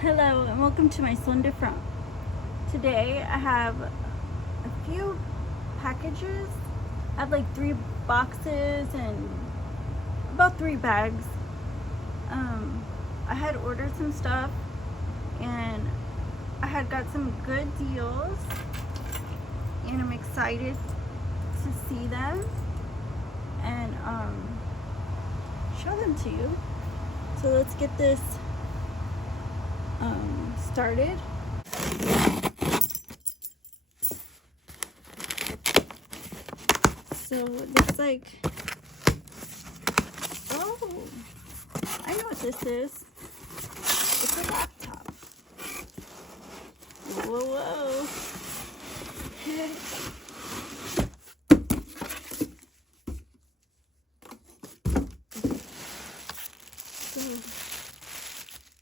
Hello and welcome to my slender front. Today I have a few packages. I have like 3 boxes and about 3 bags. I had ordered some stuff and I had got some good deals and I'm excited to see them and show them to you. So let's get this started. So it looks like, oh, I know what this is. It's a laptop. Whoa, whoa. So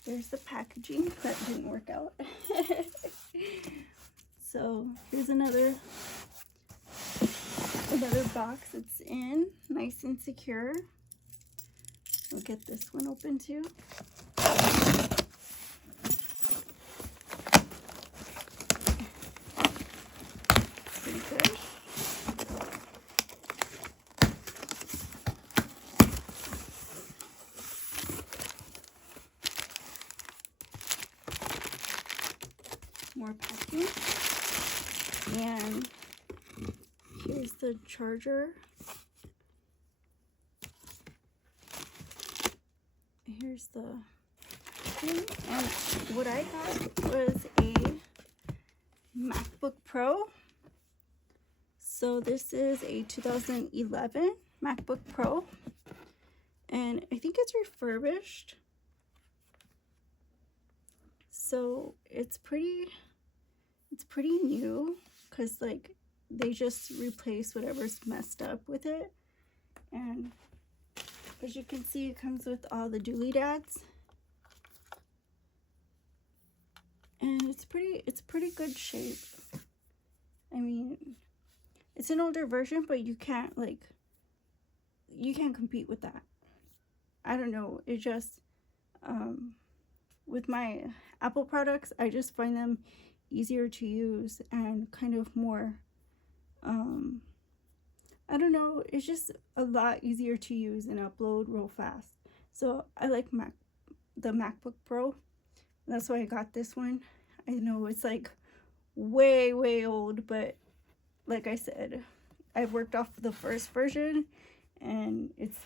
there's the packaging. That didn't work out. So here's another box it's in, nice and secure. We'll get this one open too. Pretty good. More packing. And here's the charger. Here's the thing. And what I got was a MacBook Pro. So this is a 2011 MacBook Pro. And I think it's refurbished. So it's pretty new because like they just replaced whatever's messed up with it. And as you can see, it comes with all the doodads. And it's pretty good shape. I mean, it's an older version, but you can't compete with that. I don't know, it just with my Apple products, I just find them easier to use and kind of more I don't know, it's just a lot easier to use and upload real fast. So I like the MacBook Pro. That's why I got this one. I know it's like way old, but like I said, I've worked off the first version and it's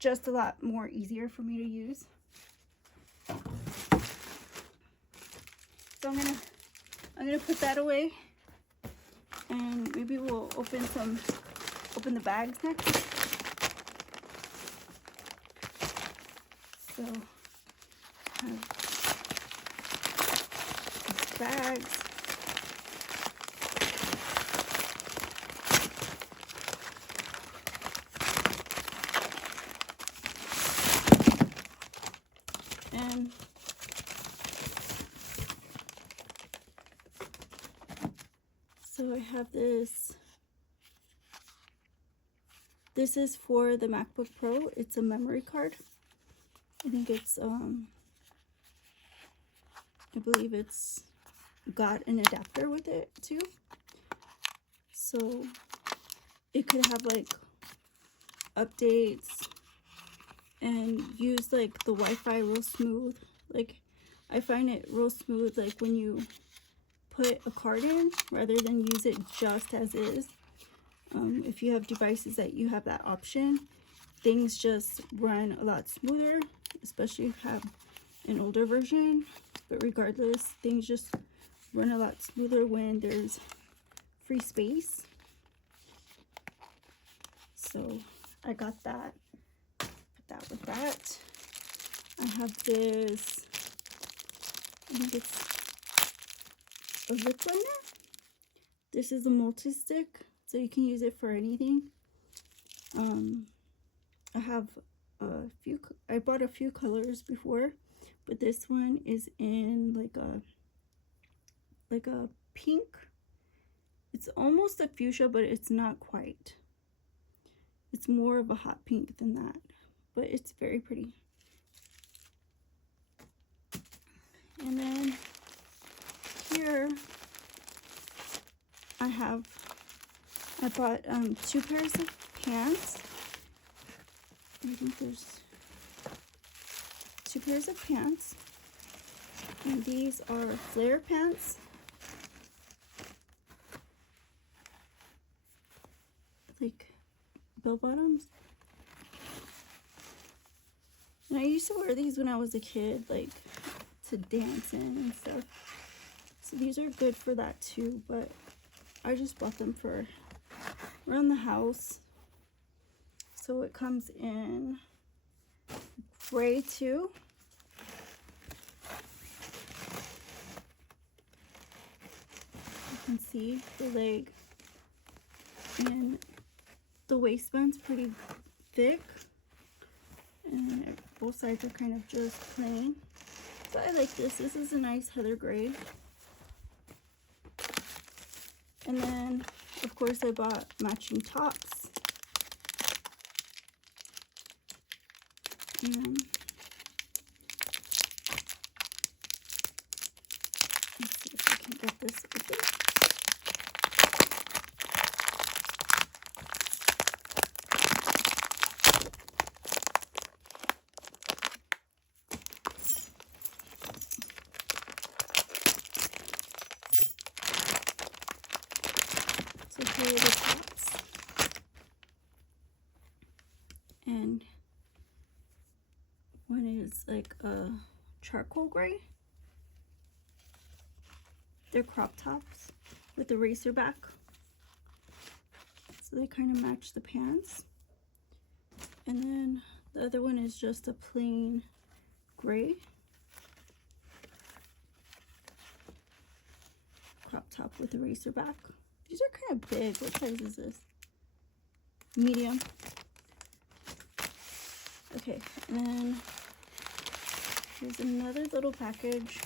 just a lot more easier for me to use. So I'm gonna put that away and maybe we'll open the bags next. So bags. And so I have this. This is for the MacBook Pro. It's a memory card. I think it's I believe it's got an adapter with it too. So it could have like updates and use like the Wi-Fi real smooth. Like I find it real smooth like when you put a card in rather than use it just as is. If you have devices that you have that option, things just run a lot smoother, especially if you have an older version. But regardless, things just run a lot smoother when there's free space. So I got that. Put that with that. I have this, I think it's a lip liner. This is a multi-stick, so you can use it for anything. I have I bought a few colors before, but this one is in like a pink. It's almost a fuchsia, but it's not quite. It's more of a hot pink than that, but it's very pretty. And then I bought 2 pairs of pants. I think there's 2 pairs of pants. And these are flare pants. Like bell bottoms. And I used to wear these when I was a kid, like to dance in and stuff. So these are good for that too, but I just bought them for around the house. So it comes in gray too. You can see the leg, and the waistband's pretty thick, and both sides are kind of just plain. So I like this. This is a nice heather gray. And then, of course, I bought matching tops. And let's see if I can get this open. So here are the tops. And one is like a charcoal gray. They're crop tops with a racer back. So they kind of match the pants. And then the other one is just a plain gray. Crop top with a racer back. These are kind of big. What size is this? Medium. Okay, and then here's another little package.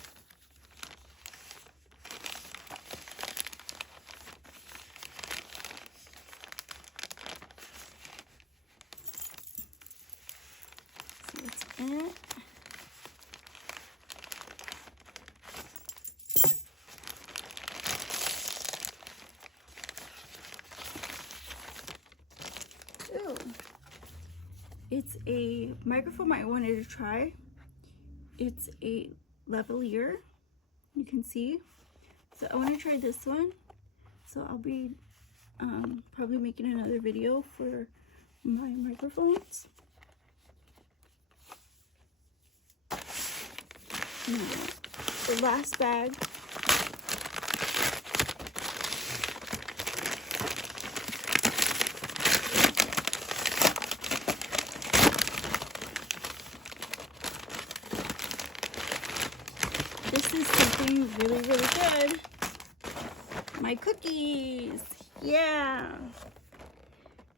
See what's in it. Ooh. It's a microphone I wanted to try. It's a lavalier, you can see. So I want to try this one. So I'll be probably making another video for my microphones. Now, the last bag. This is something really, really good. My cookies. Yeah.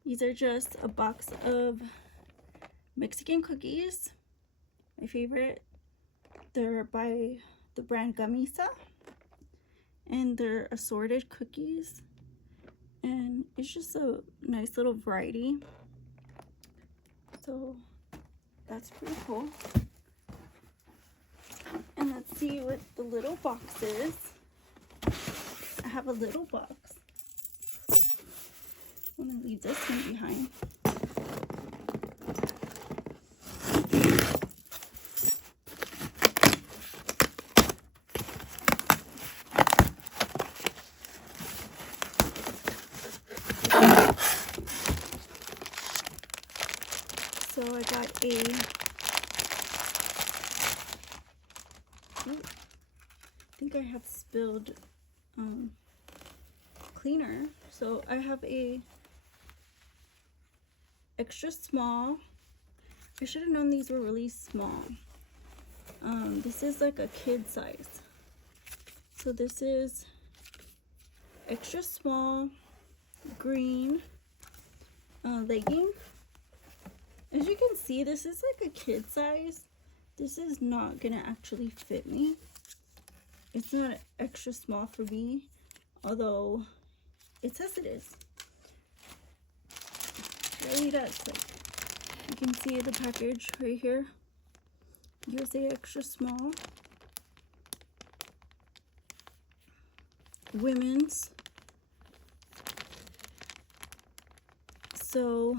These are just a box of Mexican cookies. My favorite. They're by the brand Gamisa. And they're assorted cookies. And it's just a nice little variety. So that's pretty cool. And let's see what the little box is. I have a little box. I'm gonna leave this one behind. So I got a I think I have spilled cleaner. So I have a extra small. I should have known these were really small. This is like a kid size. So this is extra small green legging. As you can see, this is like a kid size. This is not gonna actually fit me. It's not extra small for me, although it says it is. It really does. Like, you can see the package right here. USA extra small. Women's So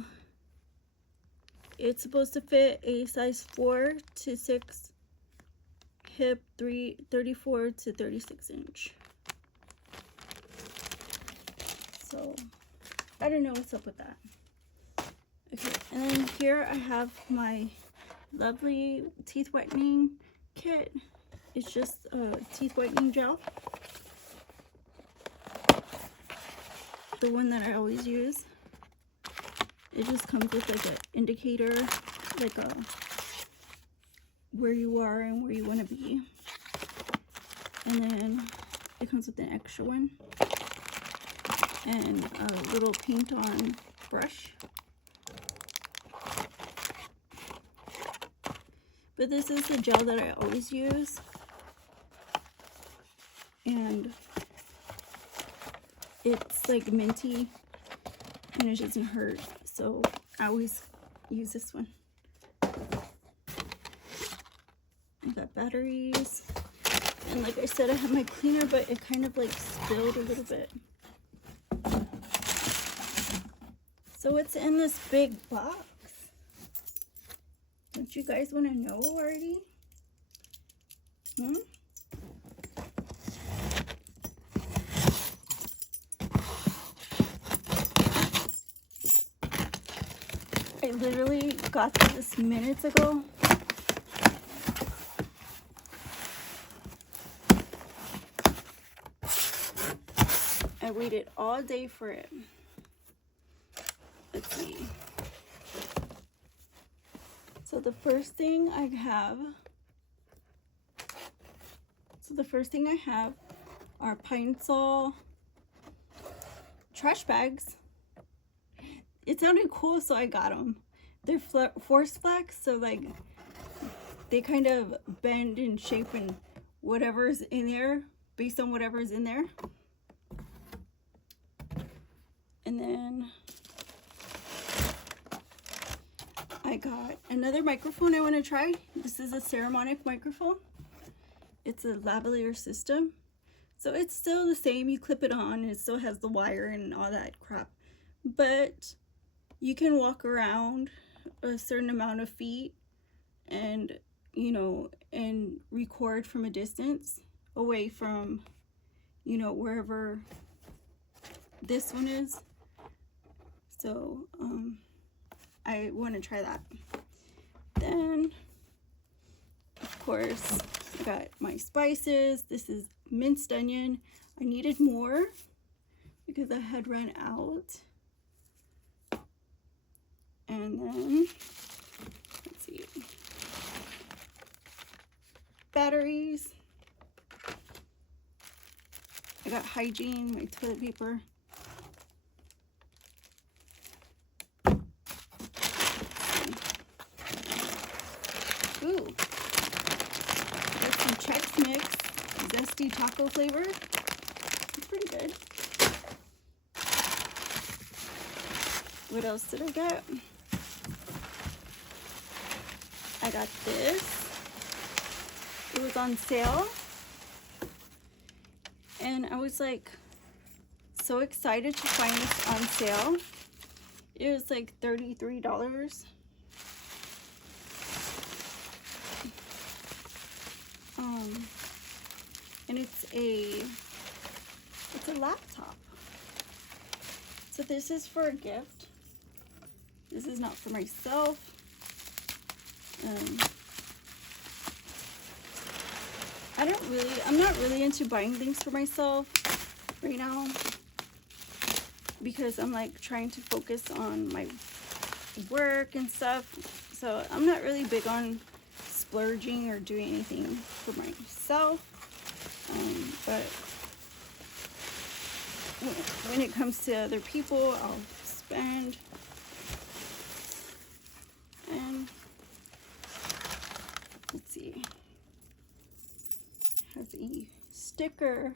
it's supposed to fit a size 4 to 6 hip, 34 to 36 inch. So I don't know what's up with that. Okay, and then here I have my lovely teeth whitening kit. It's just a teeth whitening gel, the one that I always use. It just comes with like an indicator, like a where you are and where you want to be, and then it comes with an extra one and a little paint on brush. But this is the gel that I always use, and it's like minty and it doesn't hurt, so I always use this one. I got batteries, and like I said, I have my cleaner, but it kind of like spilled a little bit. So what's in this big box? Don't you guys want to know already? I literally got this minutes ago. I waited all day for it. Let's see. So the first thing I have are Pine Sol trash bags. It sounded cool, so I got them. They're force flex, so like they kind of bend and shape and whatever's in there, based on whatever's in there. And then I got another microphone I want to try. This is a ceramic microphone. It's a lavalier system. So it's still the same. You clip it on and it still has the wire and all that crap. But you can walk around a certain amount of feet and, you know, and record from a distance away from, you know, wherever this one is. So, I want to try that. Then, of course, I got my spices. This is minced onion. I needed more because I had run out. And then, let's see, batteries. I got hygiene, my toilet paper. Ooh, got some Chex Mix, zesty taco flavor. It's pretty good. What else did I get? I got this. It was on sale. And I was like so excited to find this on sale. It was like $33. And it's a laptop. So this is for a gift. This is not for myself. I'm not really into buying things for myself right now because I'm like trying to focus on my work and stuff. So I'm not really big on splurging or doing anything for myself. But when it comes to other people, I'll spend. And let's see, it has a sticker,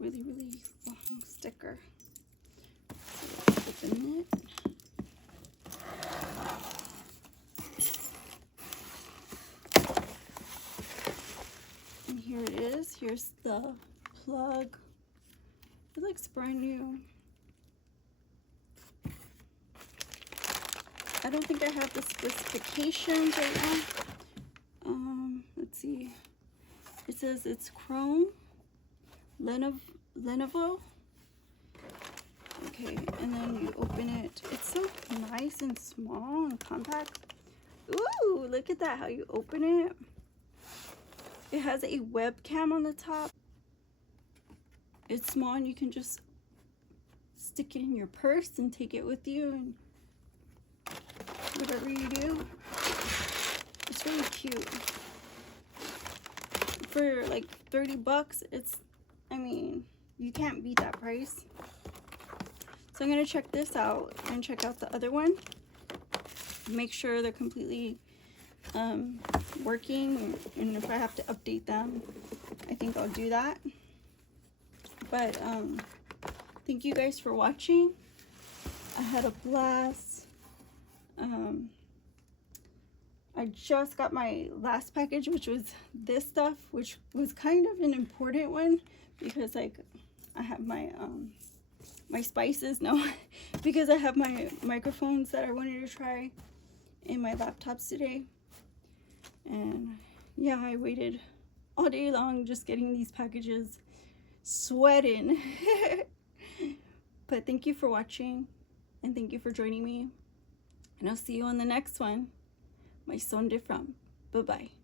really long sticker. So let's open it. And here it is. Here's the plug. It looks brand new. I don't think I have the specifications right now. Let's see. It says it's chrome, Lenovo. Okay, and then you open it. It's so nice and small and compact. Ooh, look at that, how you open it. It has a webcam on the top. It's small and you can just stick it in your purse and take it with you and whatever you do. It's really cute. For like 30 bucks, I mean, you can't beat that price. So I'm gonna check this out and check out the other one. Make sure they're completely working, and if I have to update them, I think I'll do that. But thank you guys for watching. I had a blast. I just got my last package, which was this stuff, which was kind of an important one because like I have my my spices, no, because I have my microphones that I wanted to try in my laptops today. And yeah, I waited all day long just getting these packages, sweating. But thank you for watching, and thank you for joining me, and I'll see you on the next one. My son de from. Bye bye.